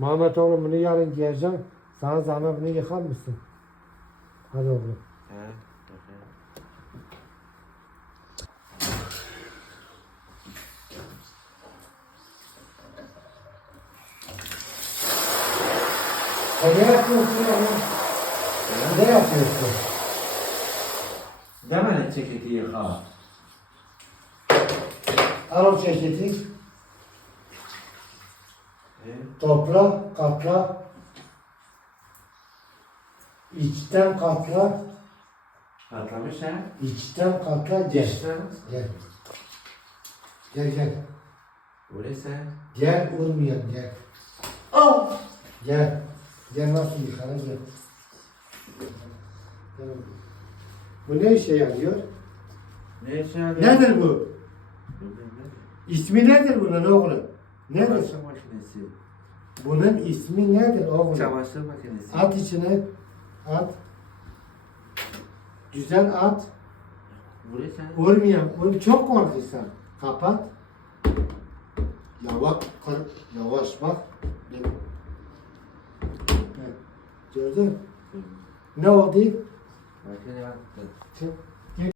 Mehmet oğlum bunu yarın giyeceğim. Sana zahmet bunu yıkar mısın? Hadi oğlum. He. bakayım. E ne yapıyorsun oğlum? Ne yapıyorsun? Demene ceketi yıka. Al o ceketi. Topla, katla. İçten katla. Patlamış ha? İçten katla gel. Geçti. Gel. Gel gel. Öyleyse. Gel vurmayan gel. Al. Gel. Gel nasıl yıkanır gel. Gel. Bu ne işe yarıyor? Ne işe yarıyor? Nedir bu? İsmi nedir bunun oğlum? Nedir? Çamaşır makinesi. Bunun ismi nedir oğlum? Çamaşır makinesi. At içine. At. Güzel at. Öyleyse. Vurmayan. Vur, çok korkuyorsan. Kapat. Yavaş. Kır. Yavaş bak. Evet. Gördün? Ne oldu? Makine yaktı. Çık.